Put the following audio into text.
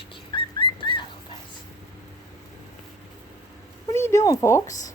She's cute. Look at that little face. What are you doing, folks?